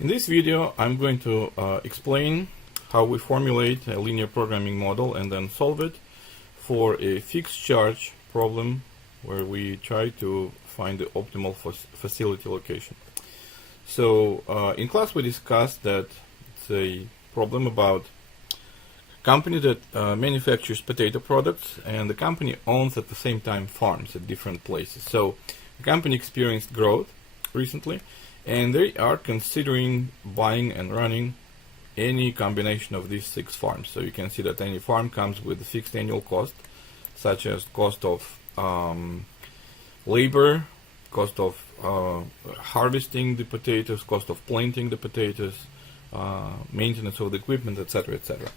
In this video, I'm going to explain how we formulate a linear programming model and then solve it for a fixed charge problem where we try to find the optimal facility location. So in class we discussed that it's a problem about a company that manufactures potato products, and the company owns at the same time farms at different places. So the company experienced growth recently, and they are considering buying and running any combination of these 6 farms. So you can see that any farm comes with a fixed annual cost, such as cost of labor, cost of harvesting the potatoes, cost of planting the potatoes, maintenance of the equipment, etc., etc.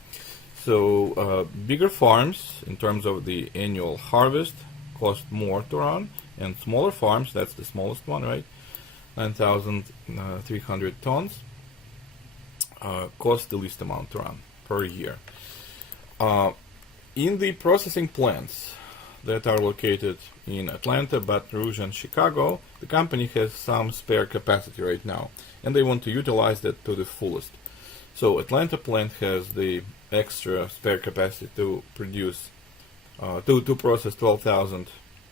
So bigger farms, in terms of the annual harvest, cost more to run, and smaller farms, that's the smallest one, right? 9,300 tons, cost the least amount to run per year. In the processing plants that are located in Atlanta, Baton Rouge, and Chicago, the company has some spare capacity right now, and they want to utilize that to the fullest. So Atlanta plant has the extra spare capacity to produce, to process 12,000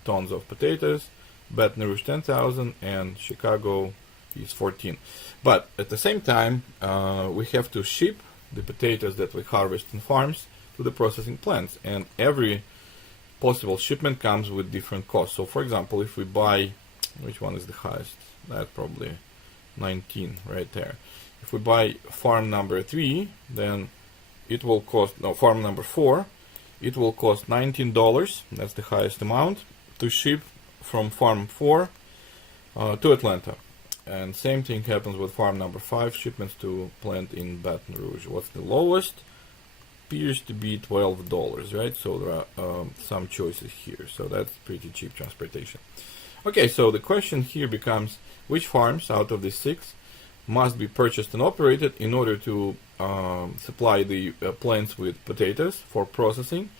tons of potatoes, Baton Rouge 10,000, and Chicago is 14. But at the same time, we have to ship the potatoes that we harvest in farms to the processing plants, and every possible shipment comes with different costs. So for example, if we buy, which one is the highest? That's probably 19 right there. If we buy farm number 3, then it will cost, no, farm number 4, it will cost $19, that's the highest amount, to ship from farm 4 to Atlanta. And same thing happens with farm number 5, shipments to plant in Baton Rouge. What's the lowest? Appears to be $12, right? So there are some choices here, so that's pretty cheap transportation. Okay, so the question here becomes, which farms out of the 6 must be purchased and operated in order to supply the plants with potatoes for processing,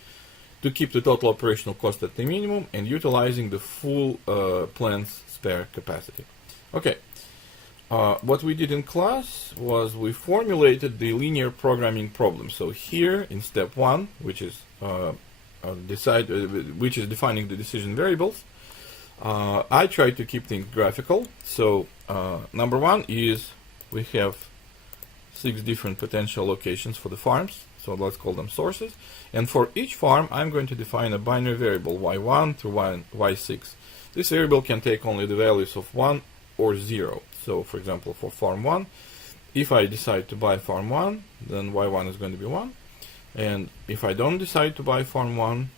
to keep the total operational cost at the minimum, and utilizing the full plant's spare capacity. Okay, what we did in class was we formulated the linear programming problem. So here in step 1, which is defining the decision variables, I tried to keep things graphical. So number 1 is we have 6 different potential locations for the farms. So let's call them sources. And for each farm, I'm going to define a binary variable, y1 through y6. This variable can take only the values of 1 or 0. So for example, for farm 1, if I decide to buy farm 1, then y1 is going to be 1. And if I don't decide to buy farm 1,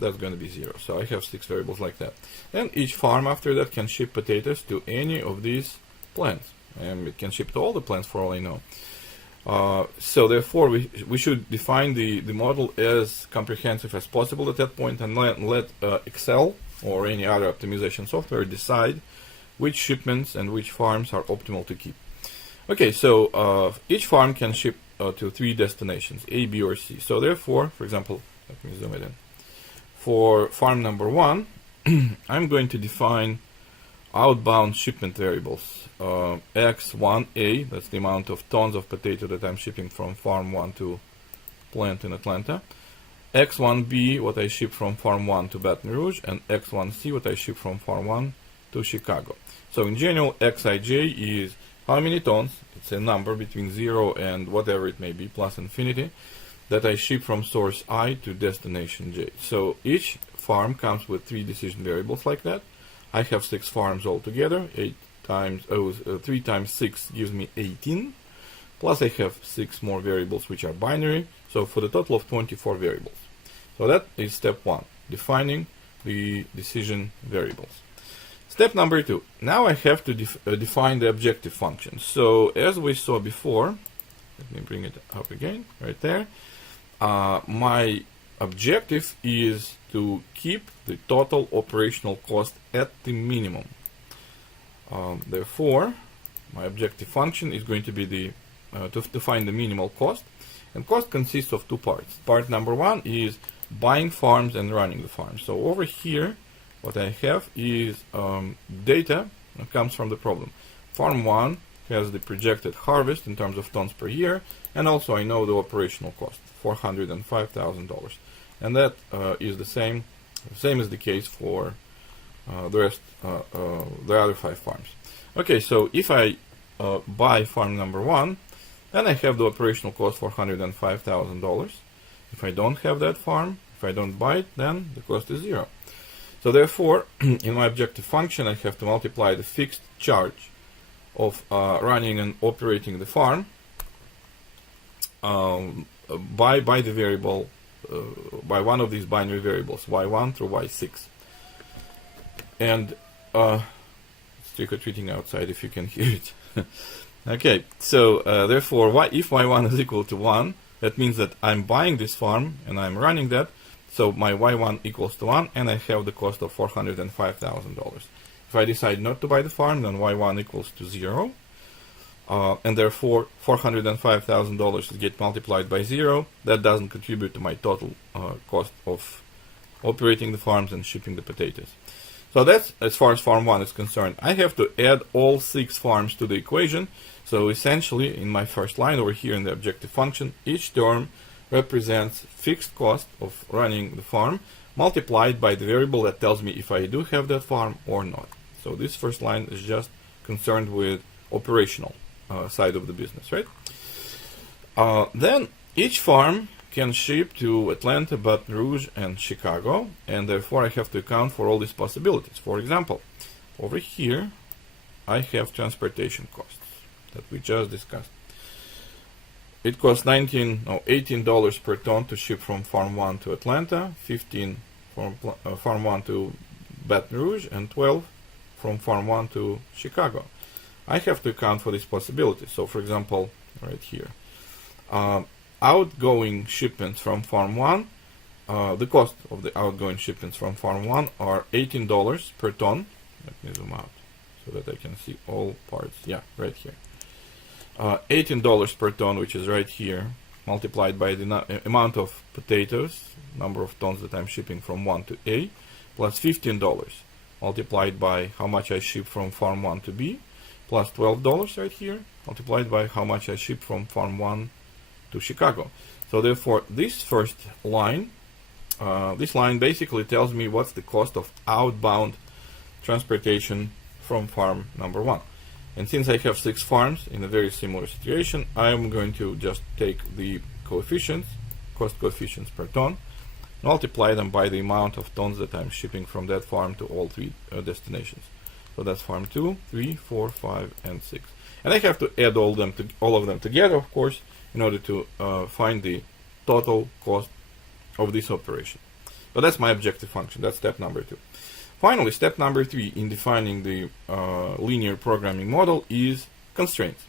that's going to be 0. So I have 6 variables like that. And each farm after that can ship potatoes to any of these plants. And it can ship to all the plants for all I know. So therefore, we should define the model as comprehensive as possible at that point, and let Excel or any other optimization software decide which shipments and which farms are optimal to keep. Okay, so each farm can ship to 3 destinations, A, B, or C. So therefore, for example, let me zoom it in. For farm number 1, I'm going to define outbound shipment variables. X1A, that's the amount of tons of potato that I'm shipping from farm 1 to plant in Atlanta. X1B, what I ship from farm 1 to Baton Rouge, and X1C, what I ship from farm 1 to Chicago. So in general, Xij is how many tons, it's a number between 0 and whatever it may be, plus infinity, that I ship from source I to destination J. So each farm comes with 3 decision variables like that. I have 6 farms altogether. 3 times 6 gives me 18. Plus I have 6 more variables which are binary. So for the total of 24 variables. So that is step 1, defining the decision variables. Step number 2. Now I have to define the objective function. So as we saw before, let me bring it up again, right there. My objective is to keep the total operational cost at the minimum. Therefore, my objective function is going to be to find the minimal cost. And cost consists of 2 parts. Part number 1 is buying farms and running the farms. So over here, what I have is data that comes from the problem. Farm 1 has the projected harvest in terms of tons per year, and also I know the operational cost, $405,000, and that is the same as the case for the other 5 farms. Okay, so if I buy farm number 1, then I have the operational cost $405,000. If I don't have that farm, if I don't buy it, then the cost is 0. So therefore, in my objective function, I have to multiply the fixed charge of running and operating the farm by the variable, by one of these binary variables, y1 through y6. And it's trick-or-treating outside if you can hear it. Okay, so therefore, if y1 is equal to 1, that means that I'm buying this farm and I'm running that. So my y1 equals to 1, and I have the cost of $405,000. If I decide not to buy the farm, then y1 equals to 0. And therefore, $405,000 get multiplied by 0. That doesn't contribute to my total cost of operating the farms and shipping the potatoes. So that's as far as farm 1 is concerned. I have to add all 6 farms to the equation. So essentially, in my first line over here in the objective function, each term represents fixed cost of running the farm multiplied by the variable that tells me if I do have that farm or not. So this first line is just concerned with operational side of the business, right? Then each farm can ship to Atlanta, Baton Rouge, and Chicago, and therefore I have to account for all these possibilities. For example, over here I have transportation costs that we just discussed. It costs $18 per ton to ship from farm 1 to Atlanta, 15 from farm 1 to Baton Rouge, and 12 from farm 1 to Chicago. I have to account for these possibilities. So for example, right here, outgoing shipments from farm 1, the cost of the outgoing shipments from farm 1 are $18 per ton. Let me zoom out so that I can see all parts. Yeah, right here. $18 per ton, which is right here, multiplied by the amount of potatoes, number of tons that I'm shipping from 1 to A, plus $15 multiplied by how much I ship from farm 1 to B, plus $12 right here, multiplied by how much I ship from farm 1 to Chicago. So therefore, this first line, this line basically tells me what's the cost of outbound transportation from farm number 1. And since I have 6 farms in a very similar situation, I am going to just take the coefficients, cost coefficients per ton, multiply them by the amount of tons that I'm shipping from that farm to all 3 destinations. So that's farm 2, 3, 4, 5, and 6. And I have to add all of them together, of course, in order to find the total cost of this operation. So that's my objective function. That's step number 2. Finally, step number 3 in defining the linear programming model is constraints.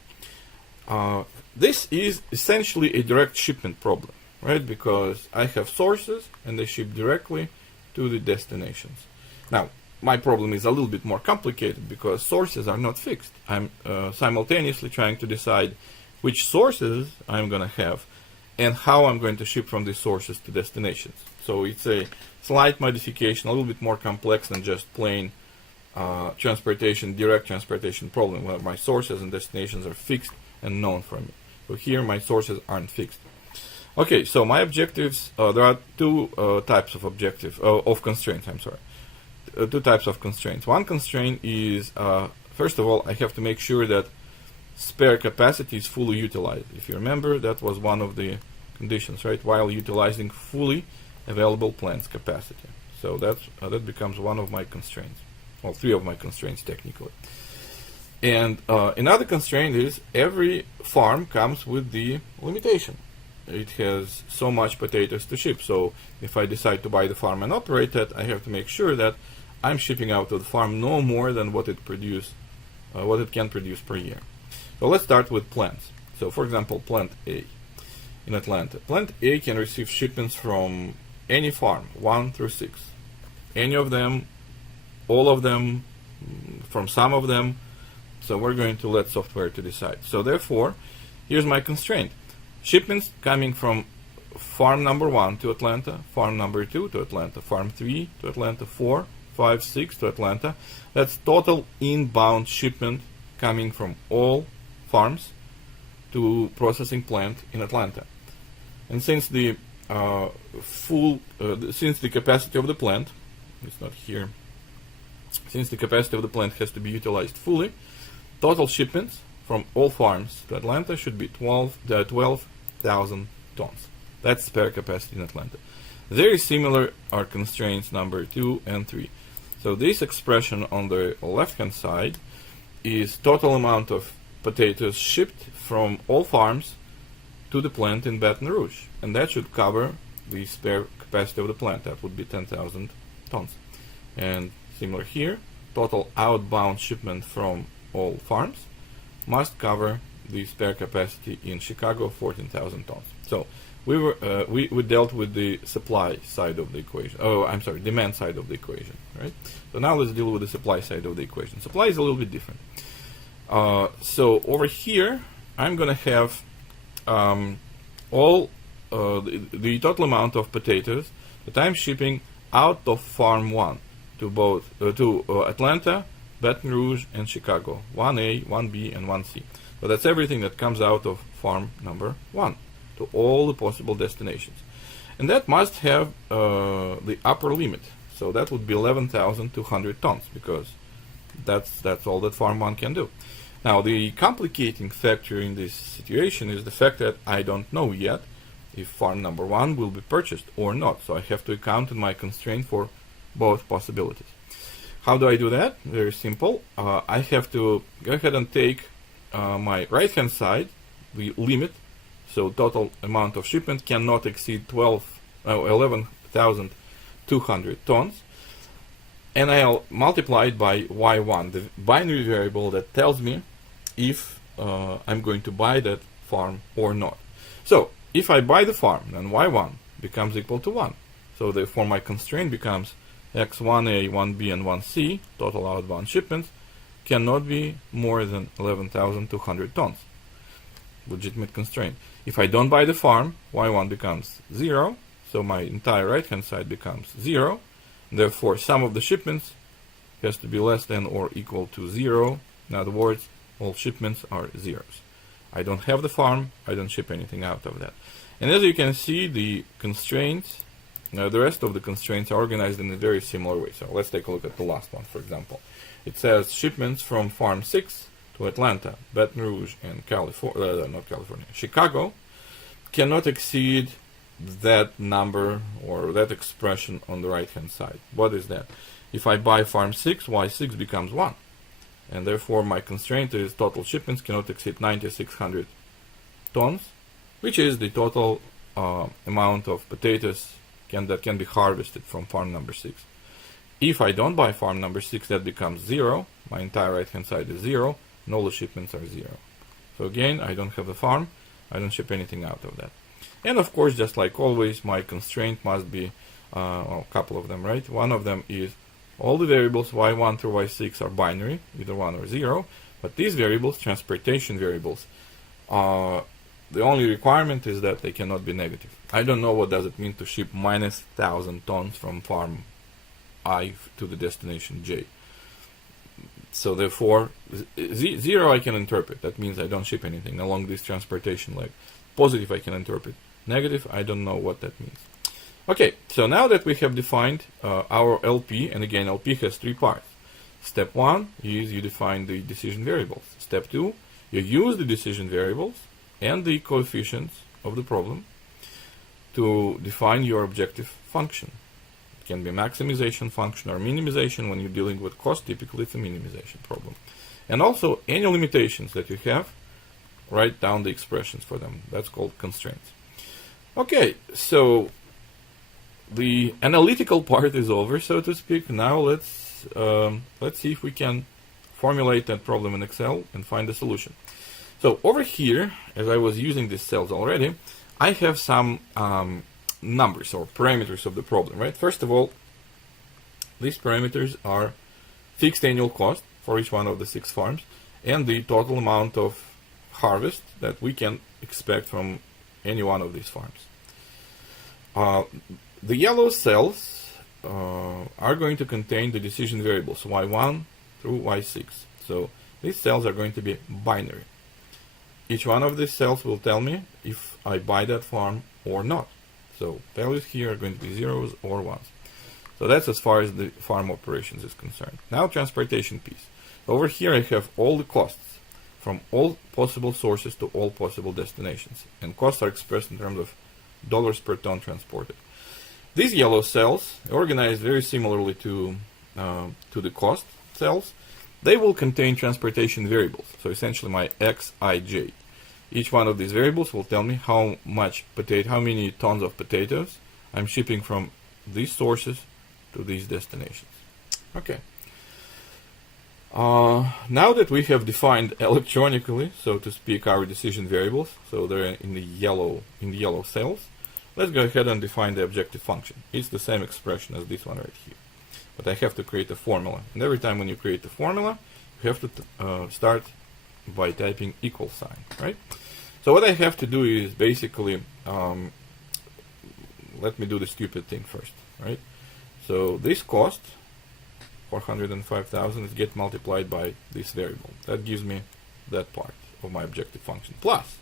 This is essentially a direct shipment problem, right? Because I have sources and they ship directly to the destinations. Now, my problem is a little bit more complicated because sources are not fixed. I'm simultaneously trying to decide which sources I'm going to have and how I'm going to ship from these sources to destinations. So it's a slight modification, a little bit more complex than just plain direct transportation problem where my sources and destinations are fixed and known for me. So here my sources aren't fixed. Okay, so my objectives, there are 2 types of constraints, I'm sorry. 2 types of constraints. One constraint is, first of all, I have to make sure that spare capacity is fully utilized. If you remember, that was one of the conditions, right? While utilizing fully available plant's capacity. So that becomes one of my constraints. Well, 3 of my constraints technically. And another constraint is every farm comes with the limitation. It has so much potatoes to ship. So if I decide to buy the farm and operate it, I have to make sure that I'm shipping out to the farm no more than what it can produce per year. So let's start with plants. So for example, plant A in Atlanta. Plant A can receive shipments from any farm, 1 through 6. Any of them, all of them, from some of them. So we're going to let software to decide. So therefore, here's my constraint. Shipments coming from farm number 1 to Atlanta, farm number 2 to Atlanta, farm 3 to Atlanta, 4, 5, 6 to Atlanta. That's total inbound shipment coming from all farms to processing plant in Atlanta. And since the since the capacity of the plant, it's not here, since the capacity of the plant has to be utilized fully, total shipments from all farms to Atlanta should be 12,000 tons. That's spare capacity in Atlanta. Very similar are constraints number 2 and 3. So this expression on the left-hand side is total amount of potatoes shipped from all farms to the plant in Baton Rouge, and that should cover the spare capacity of the plant. That would be 10,000 tons. And similar here, total outbound shipment from all farms must cover the spare capacity in Chicago, 14,000 tons. So we dealt with the supply side of the equation. Oh, I'm sorry, demand side of the equation, right? So now let's deal with the supply side of the equation. Supply is a little bit different. So over here, I'm going to have the total amount of potatoes that I'm shipping out of Farm 1 to both Atlanta, Baton Rouge, and Chicago. 1A, 1B, and 1C. So that's everything that comes out of farm number 1 to all the possible destinations. And that must have the upper limit. So that would be 11,200 tons, because that's all that farm 1 can do. Now, the complicating factor in this situation is the fact that I don't know yet if farm number 1 will be purchased or not. So I have to account in my constraint for both possibilities. How do I do that? Very simple. I have to go ahead and take my right-hand side, the limit, so total amount of shipment cannot exceed 11,200 tons, and I'll multiply it by y1, the binary variable that tells me if I'm going to buy that farm or not. So if I buy the farm, then y1 becomes equal to 1. So therefore my constraint becomes x1a, 1b, and 1c, total outbound shipments, cannot be more than 11,200 tons. Legitimate constraint. If I don't buy the farm, y1 becomes 0, so my entire right-hand side becomes 0. Therefore, sum of the shipments has to be less than or equal to 0. In other words, all shipments are zeros. I don't have the farm, I don't ship anything out of that. And as you can see, the constraints, the rest of the constraints are organized in a very similar way. So let's take a look at the last one, for example. It says shipments from Farm 6 to Atlanta, Baton Rouge, and Chicago cannot exceed that number or that expression on the right-hand side. What is that? If I buy Farm 6, Y6 becomes 1. And therefore my constraint is total shipments cannot exceed 9,600 tons, which is the total amount of potatoes that can be harvested from farm number 6. If I don't buy farm number 6, that becomes 0. My entire right-hand side is 0, and all the shipments are 0. So again, I don't have the farm, I don't ship anything out of that. And of course, just like always, my constraint must be a couple of them, right? One of them is all the variables y1 through y6 are binary, either 1 or 0, but these variables, transportation variables, the only requirement is that they cannot be negative. I don't know what does it mean to ship minus 1,000 tons from farm I to the destination J. So therefore, 0 I can interpret. That means I don't ship anything along this transportation leg. Positive I can interpret. Negative, I don't know what that means. Okay, so now that we have defined our LP, and again LP has 3 parts. Step 1 is you define the decision variables. Step 2, you use the decision variables and the coefficients of the problem to define your objective function. It can be maximization function or minimization. When you're dealing with cost, typically it's a minimization problem. And also any limitations that you have, write down the expressions for them. That's called constraints. Okay, so the analytical part is over, so to speak. Now let's see if we can formulate that problem in Excel and find a solution. So over here, as I was using these cells already, I have some numbers or parameters of the problem, right? First of all, these parameters are fixed annual cost for each one of the 6 farms and the total amount of harvest that we can expect from any one of these farms. The yellow cells are going to contain the decision variables y1 through y6. So these cells are going to be binary. each one of these cells will tell me if I buy that farm or not. So values here are going to be zeros or ones. So that's as far as the farm operations is concerned. Now transportation piece. Over here I have all the costs from all possible sources to all possible destinations. And costs are expressed in terms of dollars per ton transported. These yellow cells, organized very similarly to the cost cells, they will contain transportation variables. So essentially my X, I, J. Each one of these variables will tell me how many tons of potatoes I'm shipping from these sources to these destinations. Okay. Now that we have defined electronically, so to speak, our decision variables, so they're in the yellow cells, let's go ahead and define the objective function. It's the same expression as this one right here. But I have to create a formula. And every time when you create a formula, you have to start by typing equal sign, right? So what I have to do is basically, let me do the stupid thing first, right? So this cost, 405,000, is get multiplied by this variable. That gives me that part of my objective function. Plus,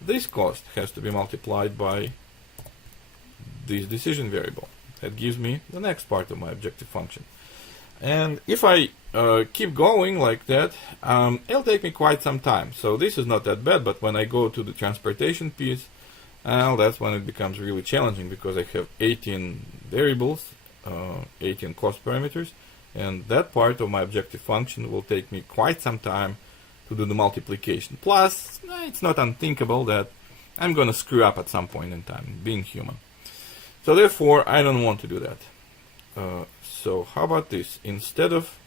this cost has to be multiplied by this decision variable. That gives me the next part of my objective function. And if I keep going like that, it'll take me quite some time. So this is not that bad, but when I go to the transportation piece, that's when it becomes really challenging, because I have 18 variables, 18 cost parameters, and that part of my objective function will take me quite some time to do the multiplication. Plus, it's not unthinkable that I'm going to screw up at some point in time, being human. So therefore, I don't want to do that. So how about this? Instead of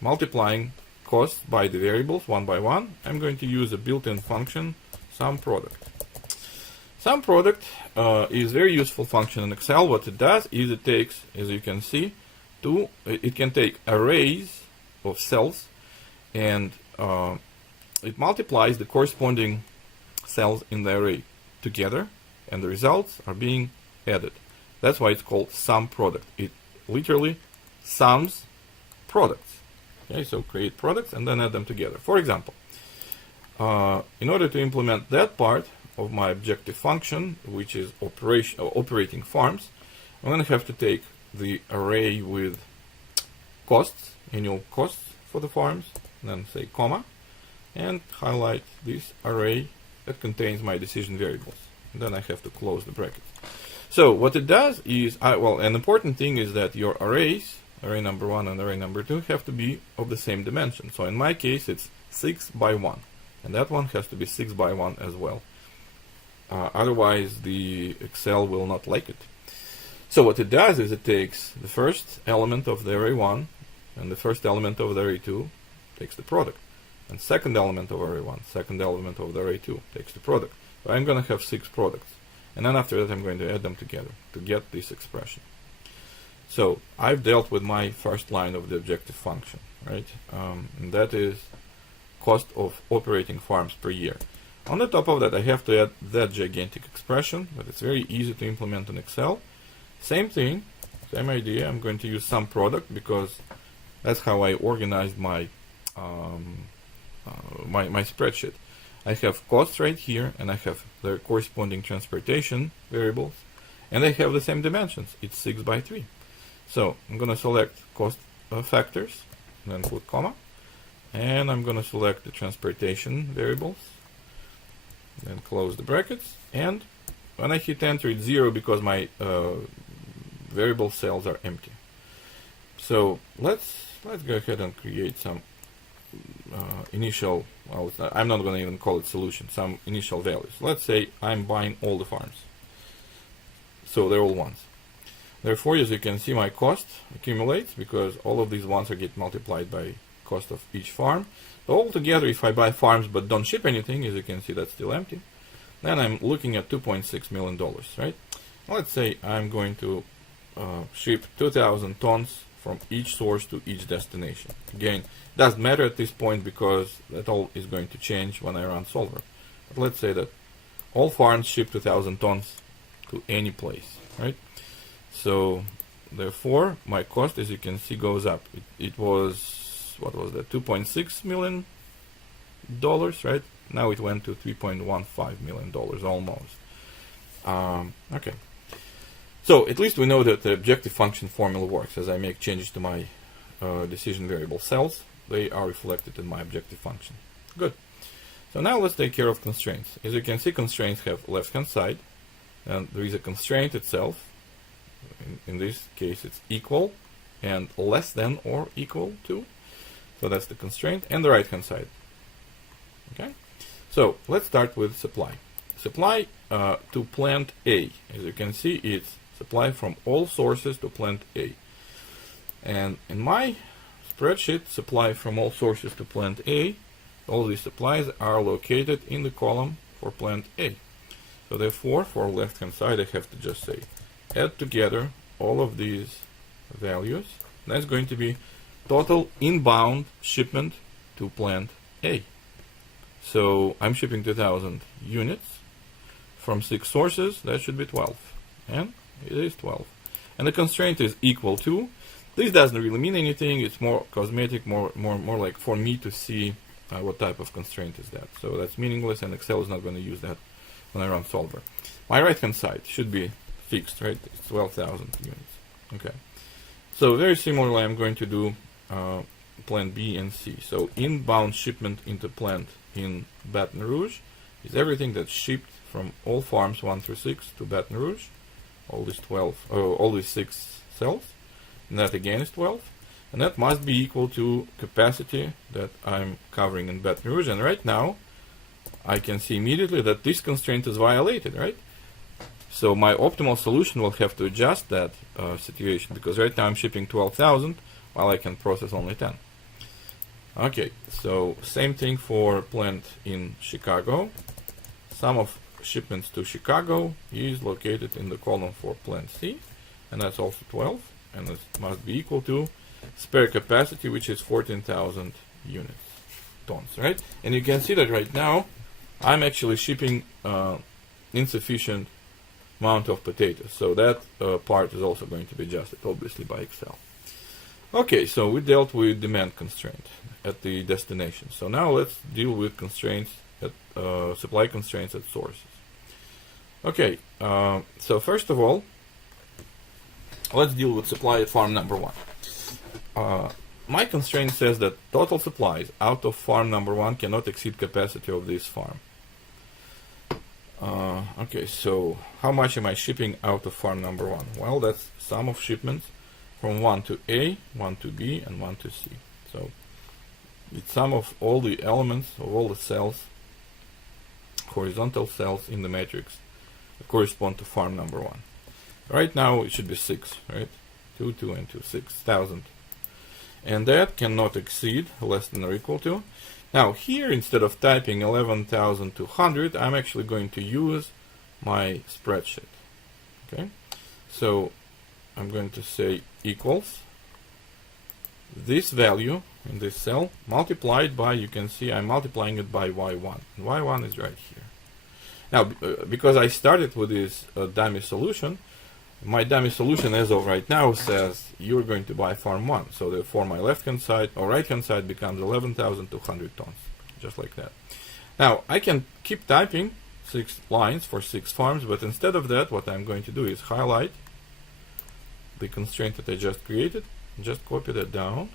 multiplying costs by the variables one by one, I'm going to use a built-in function, SumProduct. SumProduct is a very useful function in Excel. What it does is it takes, as you can see, it can take arrays of cells, and it multiplies the corresponding cells in the array together, and the results are being added. That's why it's called SumProduct. It literally sums products. Okay, so create products and then add them together. For example, in order to implement that part of my objective function, which is operating farms, I'm going to have to take the array with costs, annual costs for the farms, and then say comma, and highlight this array that contains my decision variables. And then I have to close the bracket. So what it does is, an important thing is that your arrays, array number 1 and array number 2, have to be of the same dimension. So in my case, it's 6 by 1, and that one has to be 6 by 1 as well. Otherwise, the Excel will not like it. So what it does is it takes the first element of the array 1 and the first element of the array 2, takes the product. And second element of array 1, second element of the array 2, takes the product. So I'm going to have 6 products. And then after that I'm going to add them together to get this expression. So I've dealt with my first line of the objective function, right? And that is cost of operating farms per year. On the top of that I have to add that gigantic expression, but it's very easy to implement in Excel. Same thing, same idea. I'm going to use SumProduct because that's how I organized my my spreadsheet. I have costs right here, and I have their corresponding transportation variables, and they have the same dimensions. It's 6 by 3. So I'm going to select cost factors, then put comma, and I'm going to select the transportation variables, then close the brackets, and when I hit enter, it's 0 because my variable cells are empty. So let's go ahead and create some initial, I'm not going to even call it solution, some initial values. Let's say I'm buying all the farms. So they're all ones. Therefore, as you can see, my cost accumulates because all of these ones are get multiplied by cost of each farm. So altogether, if I buy farms but don't ship anything, as you can see, that's still empty. Then I'm looking at $2.6 million, right? Let's say I'm going to ship 2,000 tons from each source to each destination. Again, doesn't matter at this point because that all is going to change when I run Solver. But let's say that all farms ship 2,000 tons to any place, right? So therefore, my cost, as you can see, goes up. It was, what was that, $2.6 million, right? Now it went to $3.15 million almost. Okay. So at least we know that the objective function formula works. As I make changes to my decision variable cells, they are reflected in my objective function. Good. So now let's take care of constraints. As you can see, constraints have left-hand side, and there is a constraint itself. In this case, it's equal and less than or equal to. So that's the constraint, and the right-hand side. Okay. So let's start with supply. Supply to plant A. As you can see, it's supply from all sources to plant A. And in my spreadsheet, supply from all sources to plant A, all these supplies are located in the column for plant A. So therefore, for left-hand side, I have to just say add together all of these values. That's going to be total inbound shipment to plant A. So I'm shipping 2,000 units from 6 sources. That should be 12, and it is 12. And the constraint is equal to. This doesn't really mean anything. It's more cosmetic, more like for me to see what type of constraint is that. So that's meaningless, and Excel is not going to use that when I run solver. My right-hand side should be fixed, right? It's 12,000 units. Okay. So very similarly, I'm going to do plant B and C. So inbound shipment into plant in Baton Rouge is everything that's shipped from all farms 1 through 6 to Baton Rouge. All these 6 cells. And that again is 12. And that must be equal to capacity that I'm covering in Baton Rouge. And right now, I can see immediately that this constraint is violated, right? So my optimal solution will have to adjust that situation, because right now I'm shipping 12,000 while I can process only 10. Okay, so same thing for plant in Chicago. Sum of shipments to Chicago is located in the column for plant C, and that's also 12, and it must be equal to spare capacity, which is 14,000 units, tons, right? And you can see that right now I'm actually shipping insufficient amount of potatoes, so that part is also going to be adjusted obviously by Excel. Okay, so we dealt with demand constraint at the destination. So now let's deal with constraints at supply constraints at sources. Okay, so first of all, let's deal with supply at farm number 1. My constraint says that total supplies out of farm number 1 cannot exceed capacity of this farm. Okay, so how much am I shipping out of farm number 1? Well, that's sum of shipments from 1 to A, 1 to B, and 1 to C. So it's sum of all the elements of all the cells, horizontal cells in the matrix that correspond to farm number 1. Right now it should be 6, right? 2, 2, and 2, 6,000. And that cannot exceed less than or equal to. Now here, instead of typing 11,200, I'm actually going to use my spreadsheet. Okay, so I'm going to say equals this value in this cell multiplied by, you can see I'm multiplying it by y1. And y1 is right here. Now, because I started with this dummy solution, my dummy solution as of right now says you're going to buy farm 1. So therefore my left-hand side or right-hand side becomes 11,200 tons, just like that. Now I can keep typing 6 lines for 6 farms, but instead of that, what I'm going to do is highlight the constraint that I just created, just copy that down,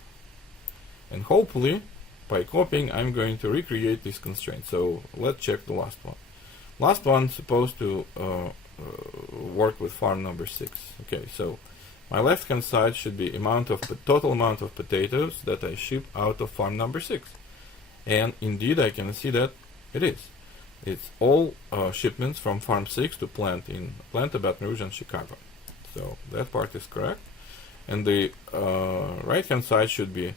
and hopefully by copying I'm going to recreate this constraint. So let's check the last one. Last one's supposed to work with farm number 6. Okay, so my left hand side should be total amount of potatoes that I ship out of farm number 6, and indeed I can see that it is. It's all shipments from farm 6 to plant in Atlanta, Baton Rouge, and Chicago. So that part is correct, and the right hand side should be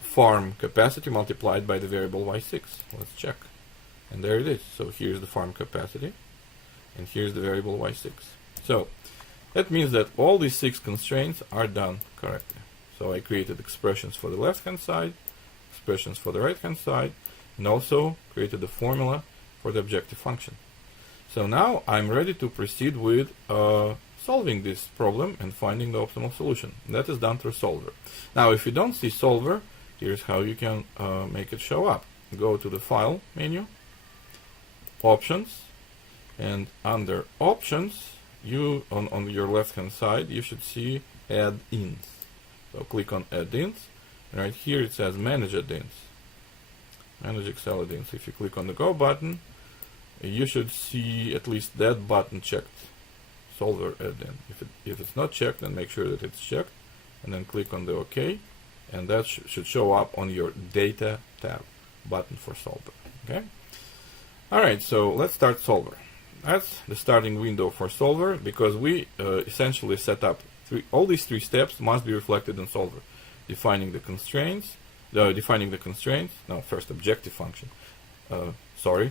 farm capacity multiplied by the variable y6. Let's check, and there it is. So here's the farm capacity, and here's the variable y6. So that means that all these 6 constraints are done correctly. So I created expressions for the left hand side, expressions for the right hand side, and also created the formula for the objective function. So now I'm ready to proceed with solving this problem and finding the optimal solution. That is done through solver. Now if you don't see solver, here's how you can make it show up. go to the File menu, Options, and under Options, you on your left-hand side, you should see Add-ins. So click on Add-ins, and right here it says Manage Add-ins. Manage Excel Add-ins. If you click on the Go button, you should see at least that button checked. Solver add-in. If it's not checked, then make sure that it's checked, and then click on the OK, and that should show up on your Data tab button for Solver. Okay. All right. So let's start Solver. That's the starting window for Solver, because we essentially set up all these three steps must be reflected in Solver. Defining the constraints. No, first objective function.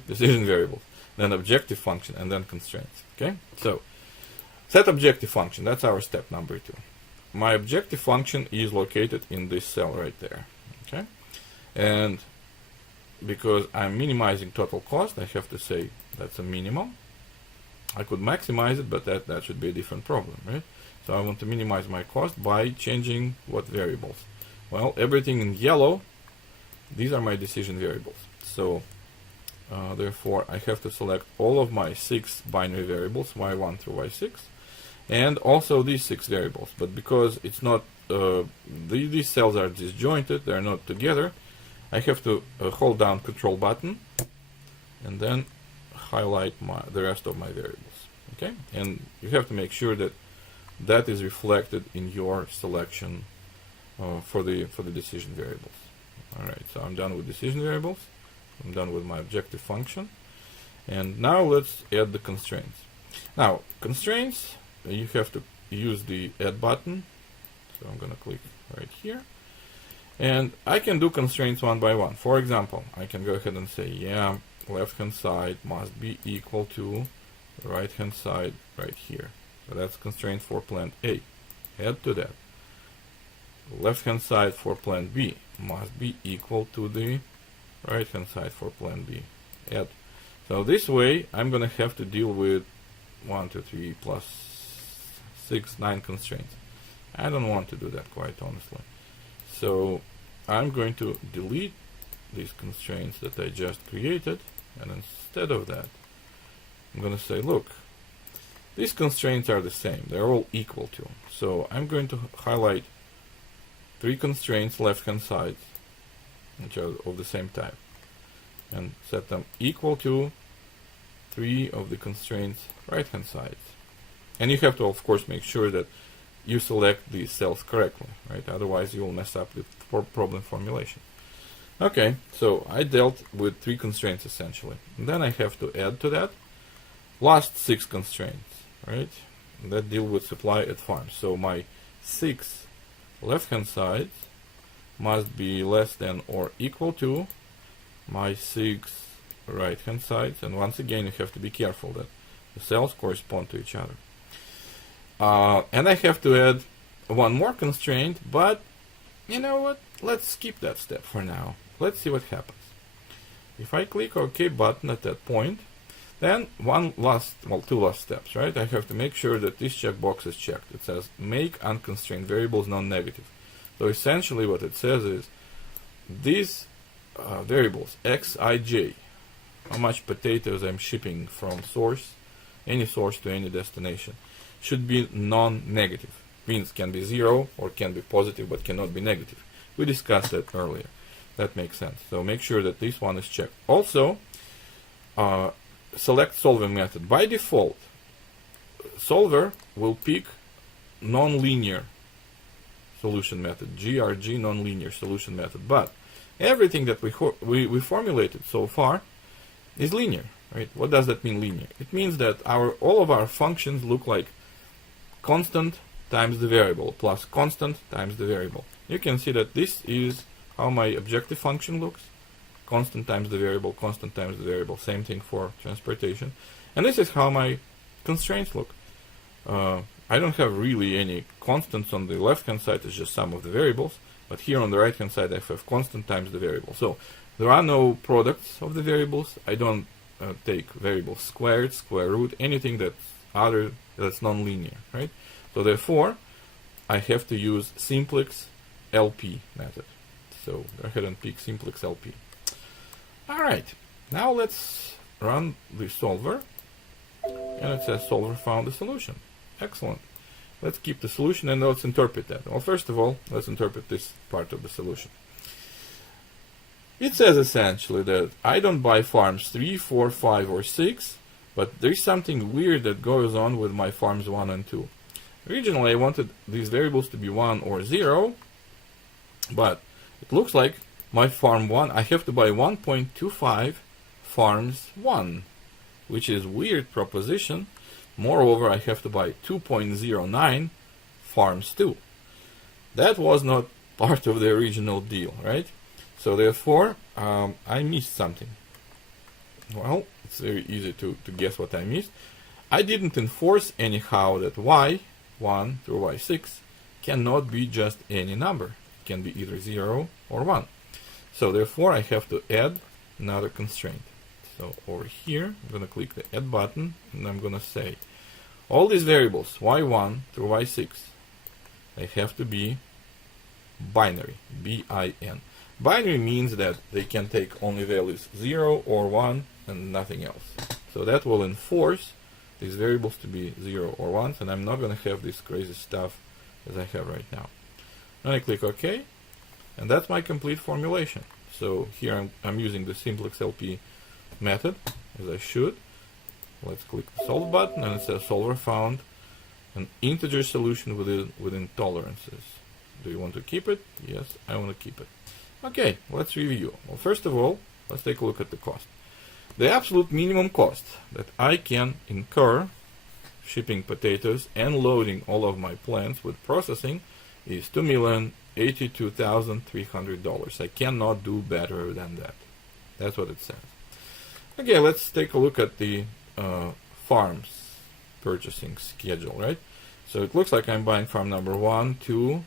Decision variables. Then objective function, and then constraints. Okay. So set objective function, that's our step number 2. My objective function is located in this cell right there. Okay? And because I'm minimizing total cost, I have to say that's a minimum. I could maximize it, but that should be a different problem, right? So I want to minimize my cost by changing what variables? Well, everything in yellow, these are my decision variables. So therefore, I have to select all of my 6 binary variables, y1 through y6, and also these 6 variables. But because it's not, these cells are disjointed, they're not together, I have to hold down Control button and then highlight the rest of my variables. Okay, and you have to make sure that that is reflected in your selection for the decision variables. All right, so I'm done with decision variables. I'm done with my objective function, and now let's add the constraints. Now, constraints, you have to use the Add button. So I'm going to click right here, and I can do constraints one by one. For example, I can go ahead and say, yeah, left-hand side must be equal to the right-hand side right here. So that's constraint for plant A. Add to that. Left-hand side for plant B must be equal to the right-hand side for plant B. Add. So this way, I'm going to have to deal with 1, 2, 3 plus 6, 9 constraints. I don't want to do that, quite honestly. So I'm going to delete these constraints that I just created, and instead of that, I'm going to say, look, these constraints are the same. They're all equal to. So I'm going to highlight 3 constraints left-hand sides, which are of the same type, and set them equal to 3 of the constraints right-hand sides. And you have to, of course, make sure that you select these cells correctly, right? Otherwise, you will mess up with problem formulation. Okay, so I dealt with 3 constraints essentially. And then I have to add to that last 6 constraints, right? That deal with supply at farm. So my 6 left-hand sides must be less than or equal to my 6 right-hand sides. And once again, you have to be careful that the cells correspond to each other. And I have to add one more constraint, but you know what? Let's skip that step for now. Let's see what happens. If I click OK button at that point, then two last steps, right? I have to make sure that this checkbox is checked. It says make unconstrained variables non-negative. So essentially what it says is these variables x, I, j, how much potatoes I'm shipping from source, any source to any destination, should be non-negative. Means can be 0 or can be positive but cannot be negative. We discussed that earlier. That makes sense. So make sure that this one is checked. Also, select solving method. By default, solver will pick non-linear solution method, GRG non-linear solution method. But everything that we formulated so far is linear, right? What does that mean, linear? It means that all of our functions look like constant times the variable plus constant times the variable. You can see that this is how my objective function looks. Constant times the variable, constant times the variable. Same thing for transportation. And this is how my constraints look. I don't have really any constants on the left-hand side. It's just some of the variables. But here on the right-hand side, I have constant times the variable. So there are no products of the variables. I don't take variables squared, square root, anything that's non-linear, right? So therefore, I have to use simplex LP method. So go ahead and pick simplex LP. Alright, now let's run the solver, and it says solver found the solution. Excellent. Let's keep the solution and let's interpret that. Well, first of all, let's interpret this part of the solution. It says essentially that I don't buy farms 3, 4, 5, or 6, but there's something weird that goes on with my farms 1 and 2. Originally, I wanted these variables to be 1 or 0, but it looks like my farm 1, I have to buy 1.25 farms 1, which is a weird proposition. Moreover, I have to buy 2.09 farms 2. That was not part of the original deal, right? So therefore, I missed something. Well, it's very easy to guess what I missed. I didn't enforce anyhow that y1 through y6 cannot be just any number. It can be either 0 or 1. So therefore, I have to add another constraint. So over here, I'm going to click the add button, and I'm going to say, all these variables, y1 through y6, they have to be binary, B-I-N. Binary means that they can take only values 0 or 1 and nothing else. So that will enforce these variables to be 0 or 1, and I'm not going to have this crazy stuff as I have right now. Then I click OK, and that's my complete formulation. So here I'm using the simplex LP method, as I should. Let's click the solve button, and it says solver found an integer solution within tolerances. Do you want to keep it? Yes, I want to keep it. Okay, let's review. Well, first of all, let's take a look at the cost. The absolute minimum cost that I can incur shipping potatoes and loading all of my plants with processing is $2,082,300. I cannot do better than that. That's what it says. Okay, let's take a look at the farms purchasing schedule, right? So it looks like I'm buying farm number 1, 2,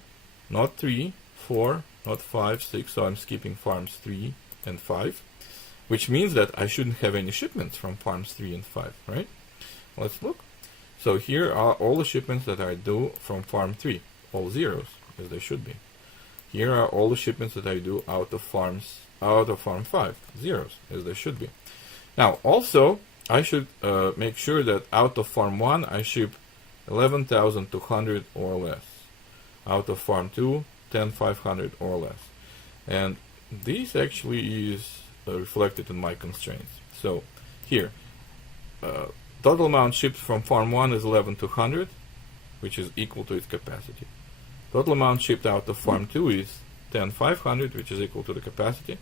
not 3, 4, not 5, 6, so I'm skipping farms 3 and 5, which means that I shouldn't have any shipments from farms 3 and 5, right? Let's look. So here are all the shipments that I do from farm 3, all zeros, as they should be. Here are all the shipments that I do out of farm 5, zeros, as they should be. Now, also, I should make sure that out of farm 1, I ship 11,200 or less. Out of farm 2, 10,500 or less. And this actually is reflected in my constraints. So here, total amount shipped from farm 1 is 11,200, which is equal to its capacity. Total amount shipped out of farm 2 is 10,500, which is equal to the capacity.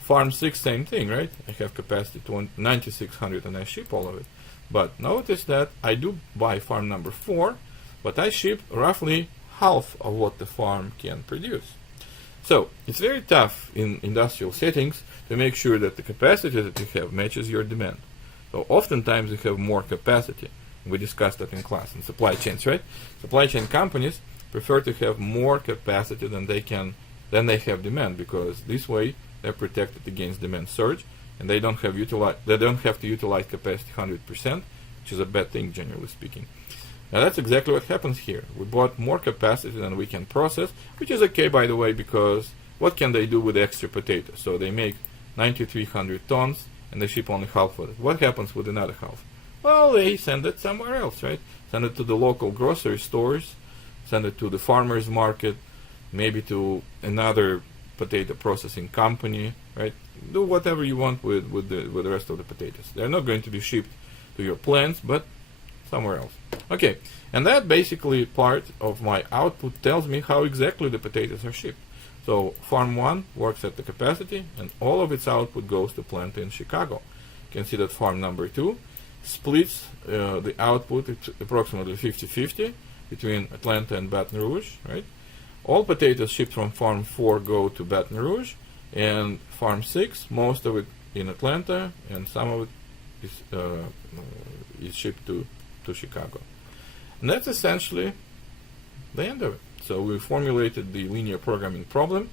Farm 6, same thing, right? I have capacity to 9,600 and I ship all of it. But notice that I do buy farm number 4, but I ship roughly half of what the farm can produce. So it's very tough in industrial settings to make sure that the capacity that you have matches your demand. So oftentimes you have more capacity. We discussed that in class in supply chains, right? Supply chain companies prefer to have more capacity than they have demand, because this way they're protected against demand surge, and they don't have to utilize capacity 100%, which is a bad thing generally speaking. Now that's exactly what happens here. We bought more capacity than we can process, which is okay, by the way, because what can they do with extra potatoes? So they make 9,300 tons and they ship only half of it. What happens with another half? Well, they send it somewhere else, right? Send it to the local grocery stores, send it to the farmer's market, maybe to another potato processing company, right? Do whatever you want with the rest of the potatoes. They're not going to be shipped to your plants, but somewhere else. Okay, and that basically part of my output tells me how exactly the potatoes are shipped. So farm 1 works at the capacity, and all of its output goes to plant in Chicago. You can see that farm number 2 splits the output. It's approximately 50-50 between Atlanta and Baton Rouge, right? All potatoes shipped from farm 4 go to Baton Rouge, and farm 6, most of it in Atlanta, and some of it is shipped to Chicago. And that's essentially the end of it. So we formulated the linear programming problem,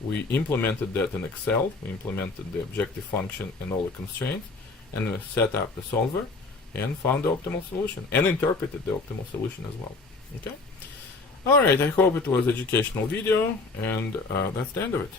we implemented that in Excel, we implemented the objective function and all the constraints, and we set up the solver and found the optimal solution, and interpreted the optimal solution as well. Okay? Alright, I hope it was an educational video, and that's the end of it.